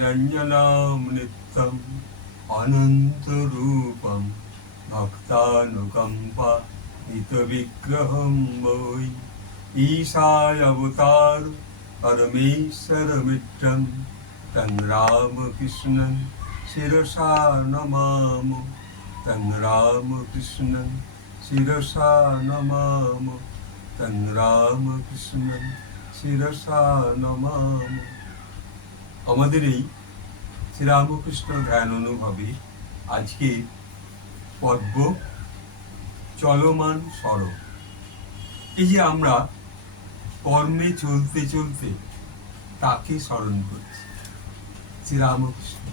নিরঞ্জনাম নিত্যম অনন্তরূপম ভক্তানুকম্পা হিত বিগ্রহম বৈ পরমেশ্বর মিত্রম তং রামকৃষ্ণন শিরসা নমাম তং রামকৃষ্ণন শিরসা নমাম তং রামকৃষ্ণন শিরসা নমাম আমাদের এই শ্রীরামকৃষ্ণ ধ্যান অনুভবে আজকে পদ্ম চলমান সড়ক এই যে আমরা কর্মে চলতে চলতে তাকে স্মরণ করছি, শ্রীরামকৃষ্ণ।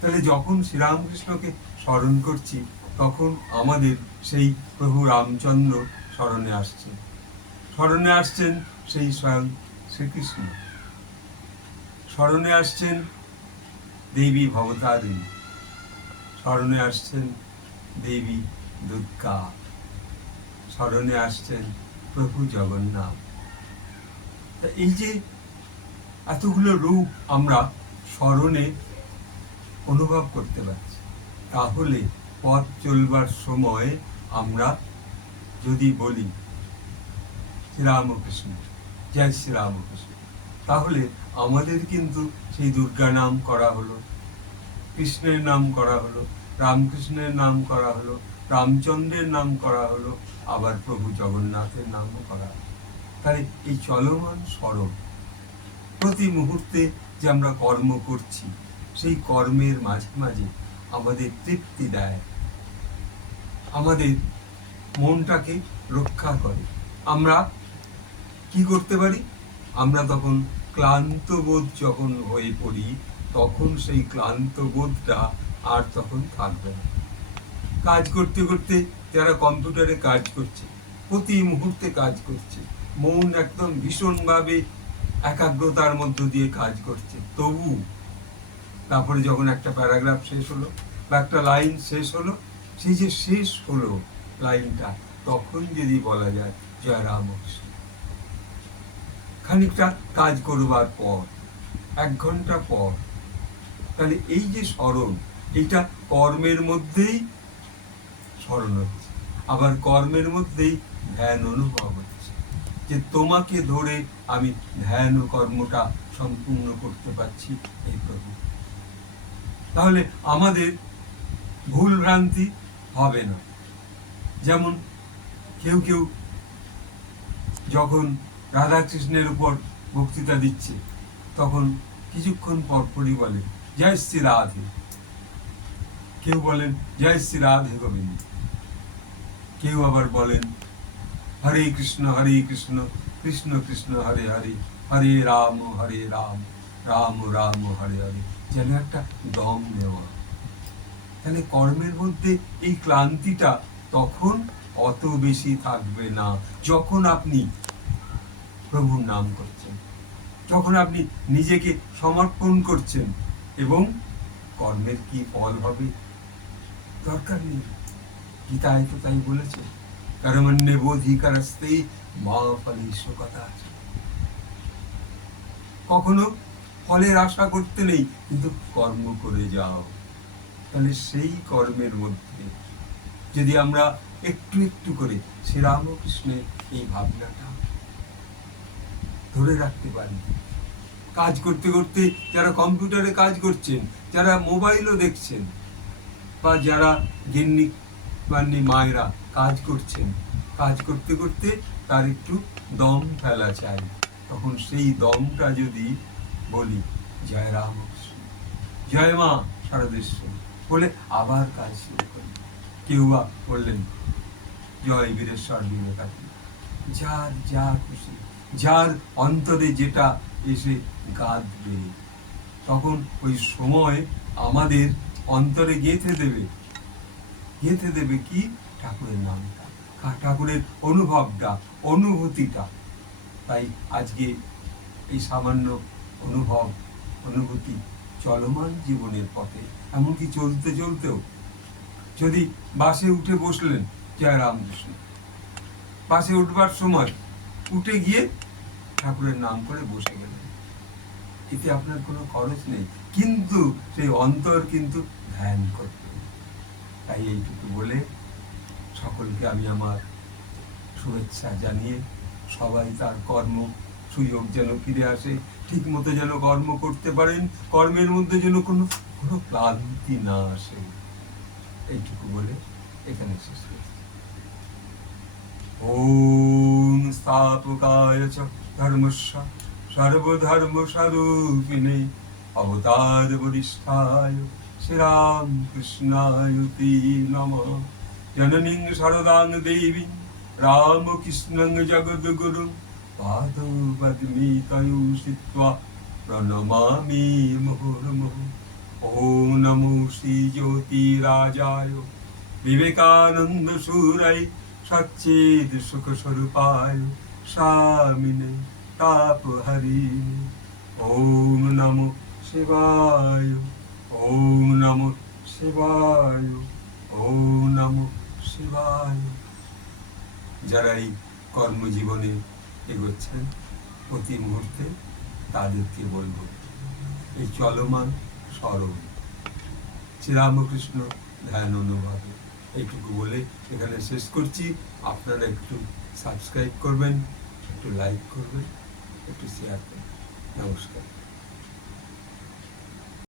তাহলে যখন শ্রীরামকৃষ্ণকে স্মরণ করছি, তখন আমাদের সেই প্রভু রামচন্দ্র স্মরণে আসছেন। স্মরণে আসছেন সেই স্বয়ং শ্রীকৃষ্ণ। স্মরণে আসছেন দেবী ভবতারিণী। স্মরণে আসছেন দেবী দুর্গা। স্মরণে আসছেন প্রভু জগন্নাথ। এই যে এতগুলো রূপ আমরা স্মরণে অনুভব করতে পারছি, তাহলে পথ চলবার সময় আমরা যদি বলি, শ্রীরামকৃষ্ণ, জয় শ্রীরামকৃষ্ণ। তাহলে আমাদের কিন্তু সেই দুর্গা নাম করা হলো, কৃষ্ণের নাম করা হলো, রামকৃষ্ণের নাম করা হলো, রামচন্দ্রের নাম করা হলো, আবার প্রভু জগন্নাথের নামও করা হলো। তাহলে এই চলমান সড়ক প্রতি মুহূর্তে যে আমরা কর্ম করছি, সেই কর্মের মাঝে মাঝে আমাদের তৃপ্তি দেয়। আমাদের মনটাকে রক্ষা করে। আমরা কি করতে পারি? আমরা তখন ক্লান্ত বোধ যখন হয়ে পড়ি, তখন সেই ক্লান্ত বোধটা আর তখন থাকবে না। কাজ করতে করতে যারা কম্পিউটারে কাজ করছে, প্রতি মুহূর্তে কাজ করছে, মন একদম ভীষণভাবে একাগ্রতার মধ্য দিয়ে কাজ করছে, তবু তারপরে যখন একটা প্যারাগ্রাফ শেষ হলো বা একটা লাইন শেষ হলো, সেই যে শেষ হলো লাইনটা, তখন যদি বলা যায় জয় রামকৃষ্ণ খানিকটা কাজ করবার পর, এক ঘণ্টা পর, তাহলে এই যে স্মরণ, এইটা কর্মের মধ্যেই স্মরণ হচ্ছে। আবার কর্মের মধ্যেই ধ্যান অনুভব হচ্ছে। যে তোমাকে ধরে আমি ধ্যান ও কর্মটা সম্পূর্ণ করতে পারছি এই প্রভু। তাহলে আমাদের ভুল ভ্রান্তি হবে না। যেমন কেউ কেউ যখন রাধাকৃষ্ণের উপর বক্তৃতা দিচ্ছে। তখন কিছুক্ষণ পরপরই বলে, জয় শ্রী রাধে। কেউ বলেন, জয় শ্রী রাধে গোবিন্দ। কেউ আবার বলেন, হরে কৃষ্ণ হরে কৃষ্ণ কৃষ্ণ কৃষ্ণ, হরে হরে হরে রাম হরে রাম রাম রাম, হরে হরে। যেন একটা দম নেওয়া। তাহলে কর্মের মধ্যে এই ক্লান্তিটা তখন অত বেশি থাকবে না। যখন আপনি প্রভুর নাম করছেন। যখন আপনি নিজেকে সমর্পণ করছেন এবং কর্মের কি ফল হবে, দরকার নেই। গীতায় তো তাই বলেছে কর্মণ্যে বোধিকারস্তে মা ফলেশ কথা আছে। কখনো ফলের আশা করতে নেই, কিন্তু কর্ম করে যাও। তাহলে সেই কর্মের মধ্যে যদি আমরা একটু একটু করে শ্রীরামকৃষ্ণের এই ভাবনাটা ধরে রাখতে পারি। কাজ করতে করতে যারা কম্পিউটারে কাজ করছেন, যারা মোবাইলও দেখছেন, বা যারা গিন্নি বান্নি মায়েরা কাজ করছেন, কাজ করতে করতে তার একটু দম ফেলা চাই। তখন সেই দমটা যদি বলি, জয় রাম জয় মা শারদেশ্বরী, বলে আবার কাজ শুরু করি। কেউ বললেন, জয় বীরেশ্বর বিবেকানন্দ, যার যা খুশি যার অন্তরে যেটা এসে গাঁদবে, তখন ওই সময় আমাদের অন্তরে গেঁথে দেবে। গেঁথে দেবে কি? ঠাকুরের নামটা। ঠাকুরের অনুভবটা, অনুভূতিটা। তাই আজকে এই সামান্য অনুভব, অনুভূতি চলমান জীবনের পথে, এমনকি চলতে চলতেও। যদি বাসে উঠে বসলেন জয় রামকৃষ্ণ বাসে উঠবার সময় উঠে গিয়ে ঠাকুরের নাম করে বসে গেলেন। এতে আপনার কোনো খরচ নেই। কিন্তু সেই অন্তর কিন্তু ধ্যান করতে তাই এইটুকু বলে সকলকে আমি আমার শুভেচ্ছা জানিয়ে সবাই তার কর্ম সুযোগ যেন ফিরে আসে ঠিক মতো যেন কর্ম করতে পারেন, কর্মের মধ্যে যেন কোনো কোনো ক্লান্তি না আসে। এইটুকু বলে এখানে শেষ করছি। সর্বধর্ম স্বরূপিণে অবতার বরিষ্ঠায় শ্রীরাম কৃষ্ণায় তে নম জননীং শরদাং দেবী রামকৃষ্ণং জগদ্গুরু পাদবদ্মি তয়ুষিত্বা প্রণমামি মুহুর্মুহ ওম নমো শ্রী জ্যোতিরাজায় বিবেকানন্দ সুরাই সচ্চেদ সুখ স্বরূপায় স্বামিনে তাপহরিণে ওম নমো শিবায়, ওম নমো শিবায়, ওম নমো শিবায়। যারা এই কর্মজীবনে এগোচ্ছেন, প্রতি মুহূর্তে তাদেরকে বলব, এই চলমান স্মরণ। শ্রীরামকৃষ্ণ ধ্যান অনুভাবে এইটুকু বলে এখানে শেষ করছি। আপনারা একটু সাবস্ক্রাইব করবেন, একটু লাইক করবেন, একটু শেয়ার করবেন। নমস্কার।